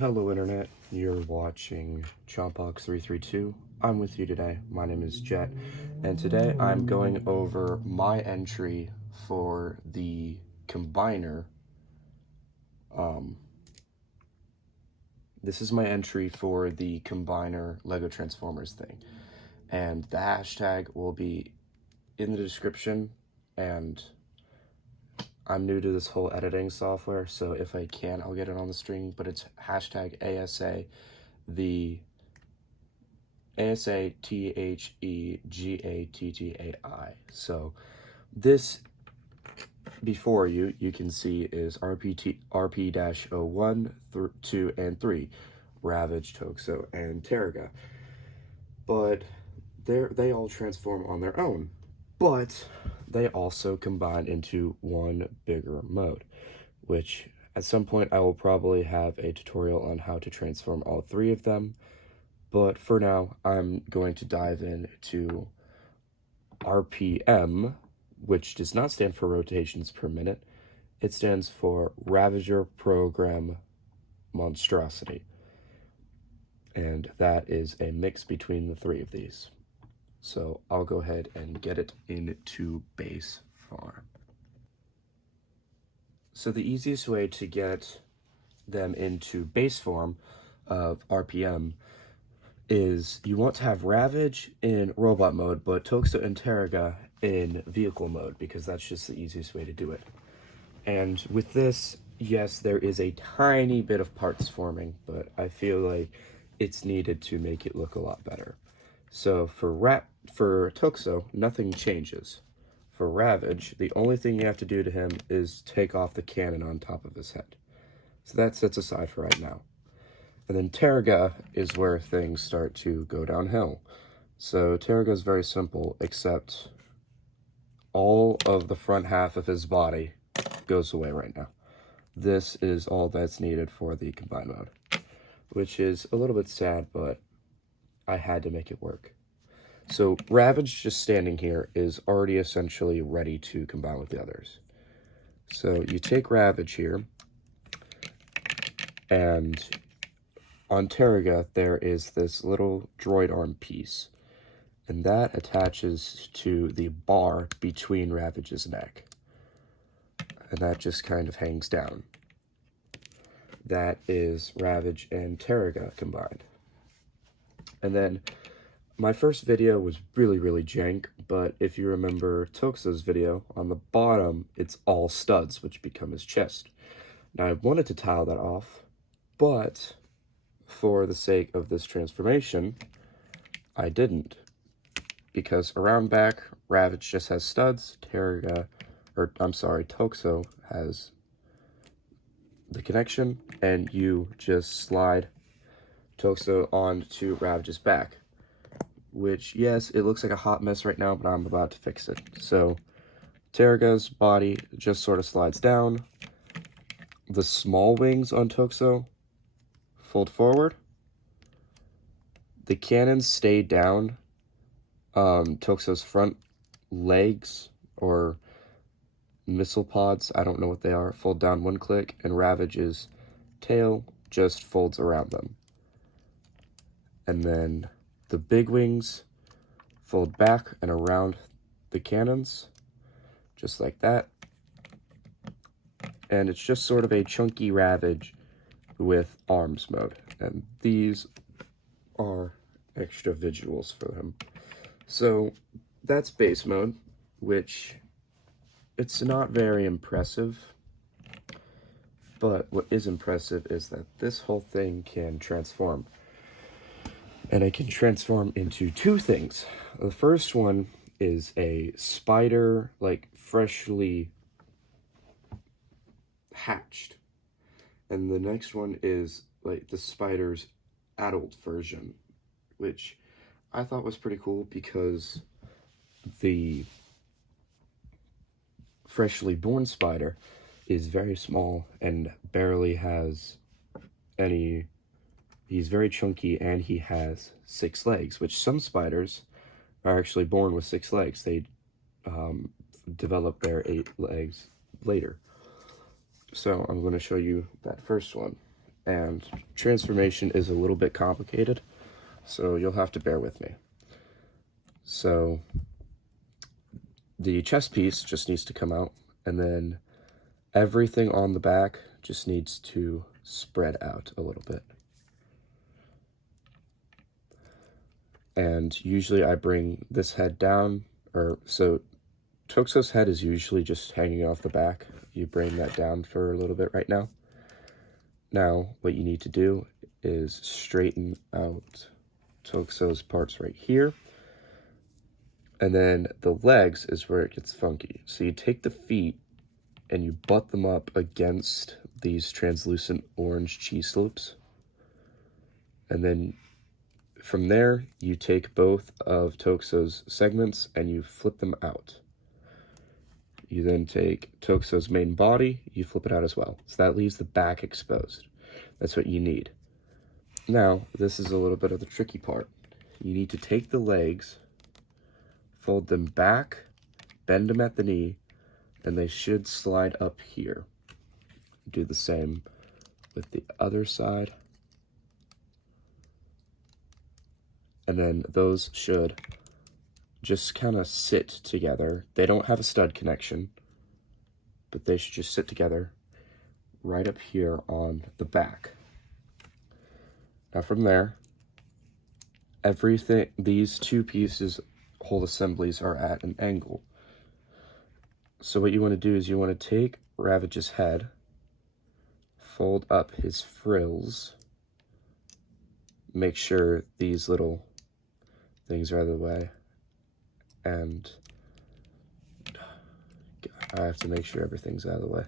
Hello Internet, you're watching Chompbox332. I'm with you today. My name is Jet, and today I'm going over my entry for the combiner. This is my entry for the combiner Lego Transformers thing, and the hashtag will be in the description, and I'm new to this whole editing software, so if I can, I'll get it on the screen, but it's hashtag ASA, the ASATHEGATTAI. So this before you can see is RP-001, 2, and 3, Ravage, Toxo, and Terraga. But they all transform on their own, but they also combine into one bigger mode, which at some point I will probably have a tutorial on how to transform all three of them. But for now, I'm going to dive into RPM, which does not stand for rotations per minute. It stands for Ravager Program Monstrosity. And that is a mix between the three of these. So I'll go ahead and get it into base form. So the easiest way to get them into base form of RPM is you want to have Ravage in robot mode, but Toxo and Terraga in vehicle mode, because that's just the easiest way to do it. And with this, yes, there is a tiny bit of parts forming, but I feel like it's needed to make it look a lot better. So for Toxo, nothing changes. For Ravage, the only thing you have to do to him is take off the cannon on top of his head. So that sets aside for right now. And then Terraga is where things start to go downhill. So Terraga is very simple, except all of the front half of his body goes away right now. This is all that's needed for the combine mode, which is a little bit sad, but I had to make it work. So Ravage just standing here is already essentially ready to combine with the others. So you take Ravage here, and on Terraga, there is this little droid arm piece, and that attaches to the bar between Ravage's neck, and that just kind of hangs down. That is Ravage and Terraga combined. And then my first video was really jank, but if you remember Toxo's video, on the bottom, it's all studs, which become his chest. Now, I wanted to tile that off, but for the sake of this transformation, I didn't. Because around back, Ravage just has studs, Toxo has the connection, and you just slide Toxo onto Ravage's back. Which, yes, it looks like a hot mess right now, but I'm about to fix it. So, Terraga's body just sort of slides down. The small wings on Toxo fold forward. The cannons stay down. Toxo's front legs, or missile pods, I don't know what they are, fold down one click, and Ravage's tail just folds around them. And then the big wings fold back and around the cannons, just like that. And it's just sort of a chunky Ravage with arms mode. And these are extra visuals for him. So that's base mode, which it's not very impressive. But what is impressive is that this whole thing can transform. And it can transform into two things. The first one is a spider, like freshly hatched. And the next one is like the spider's adult version, which I thought was pretty cool because the freshly born spider is very small and barely has any. He's very chunky, and he has 6 legs, which some spiders are actually born with 6 legs. They develop their 8 legs later. So I'm going to show you that first one. and transformation is a little bit complicated, so you'll have to bear with me. So the chest piece just needs to come out, and then everything on the back just needs to spread out a little bit. And usually I bring this head down, so Toxo's head is usually just hanging off the back. You bring that down for a little bit right now. Now, what you need to do is straighten out Toxo's parts right here. And then the legs is where it gets funky. So you take the feet and you butt them up against these translucent orange cheese slopes. And then from there, you take both of Toxo's segments and you flip them out. You then take Toxo's main body, you flip it out as well. So that leaves the back exposed. That's what you need. Now, this is a little bit of the tricky part. You need to take the legs, fold them back, bend them at the knee, and they should slide up here. Do the same with the other side. And then those should just kind of sit together. They don't have a stud connection, but they should just sit together right up here on the back. Now from there, these two pieces, whole assemblies, are at an angle. So what you want to do is you want to take Ravage's head, fold up his frills, make sure these little things are out of the way, and I have to make sure everything's out of the way.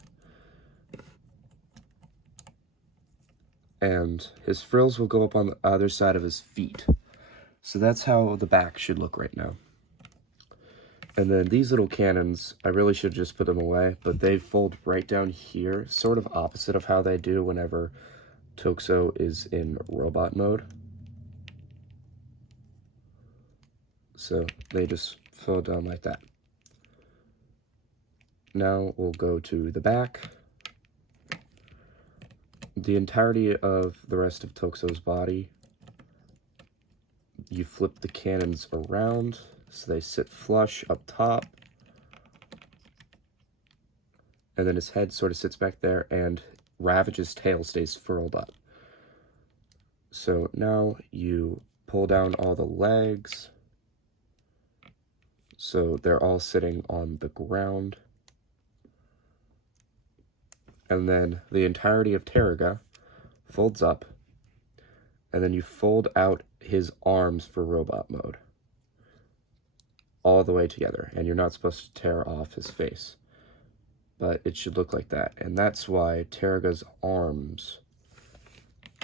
And his frills will go up on the other side of his feet. So that's how the back should look right now. And then these little cannons, I really should just put them away, but they fold right down here, sort of opposite of how they do whenever Toxo is in robot mode. So they just fold down like that. Now we'll go to the back. The entirety of the rest of Toxo's body, you flip the cannons around so they sit flush up top. And then his head sort of sits back there and Ravage's tail stays furled up. So now you pull down all the legs, so they're all sitting on the ground. And then the entirety of Terraga folds up, and then you fold out his arms for robot mode all the way together, and you're not supposed to tear off his face, but it should look like that. And that's why Terraga's arms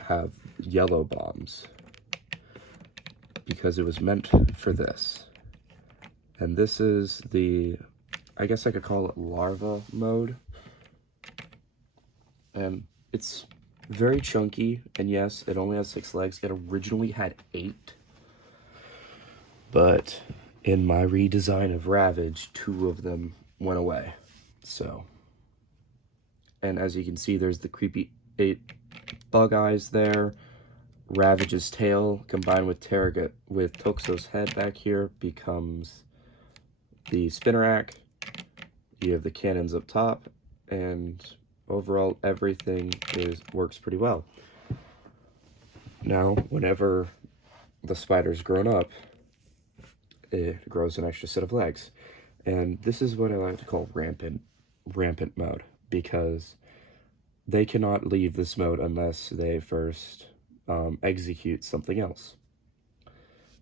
have yellow bombs, because it was meant for this. And this is the, I guess I could call it larva mode. And it's very chunky, and yes, it only has 6 legs. It originally had 8, but in my redesign of Ravage, 2 of them went away. So, and as you can see, there's the creepy 8 bug eyes there. Ravage's tail combined with Toxo's head back here becomes the spinner rack. You have the cannons up top, and overall, everything works pretty well. Now, whenever the spider's grown up, it grows an extra set of legs. And this is what I like to call rampant mode, because they cannot leave this mode unless they first execute something else.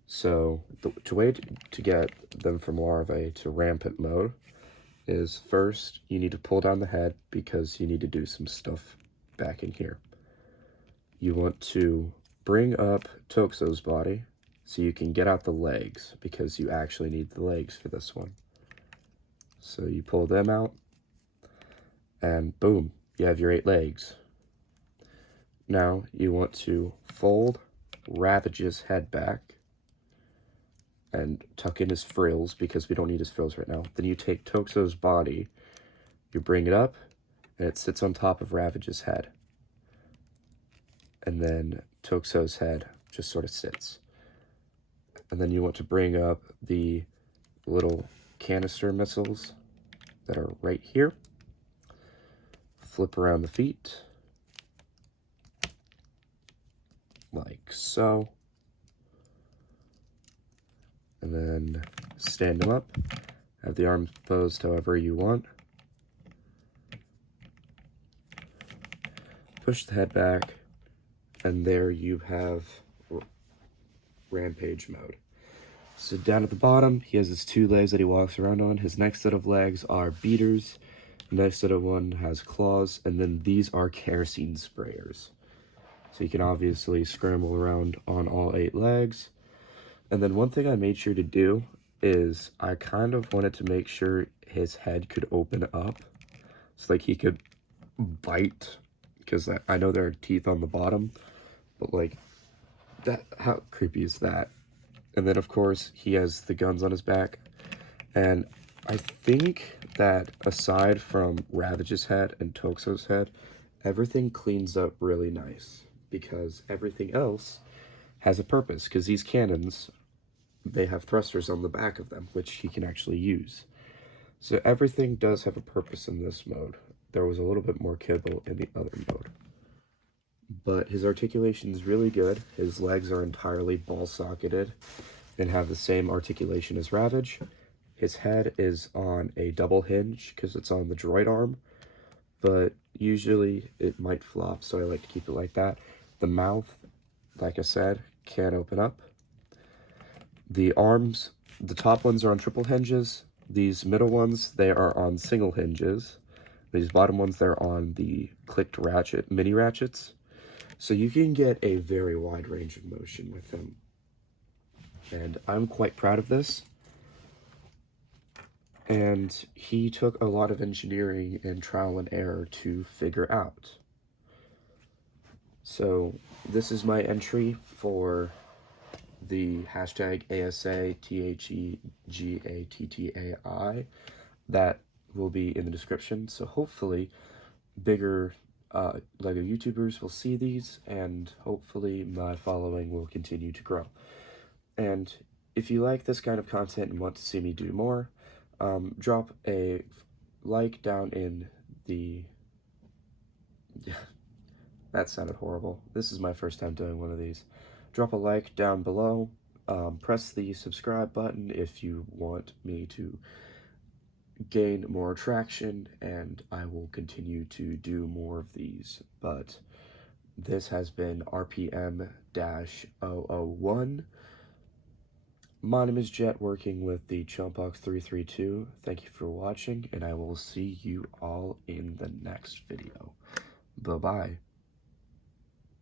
So, the way to get them from larvae to rampant mode is first, you need to pull down the head because you need to do some stuff back in here. You want to bring up Toxo's body so you can get out the legs, because you actually need the legs for this one. So you pull them out, and boom, you have your 8 legs. Now you want to fold Ravage's head back and tuck in his frills, because we don't need his frills right now. Then you take Toxo's body, you bring it up, and it sits on top of Ravage's head. and then Toxo's head just sort of sits. And then you want to bring up the little canister missiles that are right here. Flip around the feet, like so. And then stand them up. Have the arms posed however you want. Push the head back, and there you have Rampage mode. So down at the bottom, he has his 2 legs that he walks around on. His next set of legs are beaters. The next set of one has claws, and then these are kerosene sprayers. So you can obviously scramble around on all 8 legs. And then one thing I made sure to do is I kind of wanted to make sure his head could open up. So like he could bite, because I know there are teeth on the bottom, but like, that, how creepy is that? And then of course he has the guns on his back, and I think that aside from Ravage's head and Toxo's head, everything cleans up really nice, because everything else has a purpose, because these cannons, they have thrusters on the back of them, which he can actually use. So everything does have a purpose in this mode. There was a little bit more kibble in the other mode. But his articulation is really good. His legs are entirely ball-socketed and have the same articulation as Ravage. His head is on a double hinge because it's on the droid arm, but usually it might flop, so I like to keep it like that. The mouth, like I said, can open up. The arms, the top ones are on triple hinges. These middle ones, they are on single hinges. These bottom ones, they're on the clicked ratchet, mini ratchets. So you can get a very wide range of motion with him. And I'm quite proud of this. And he took a lot of engineering and trial and error to figure out. So this is my entry for the hashtag ASATHEGATTAI that will be in the description. So hopefully bigger LEGO YouTubers will see these, and hopefully my following will continue to grow. And if you like this kind of content and want to see me do more, drop a like down in the... that sounded horrible. This is my first time doing one of these. Drop a like down below. Press the subscribe button if you want me to gain more traction, and I will continue to do more of these. But this has been RPM-001. My name is Jet, working with the Chumpbox 332. Thank you for watching, and I will see you all in the next video. Bye-bye.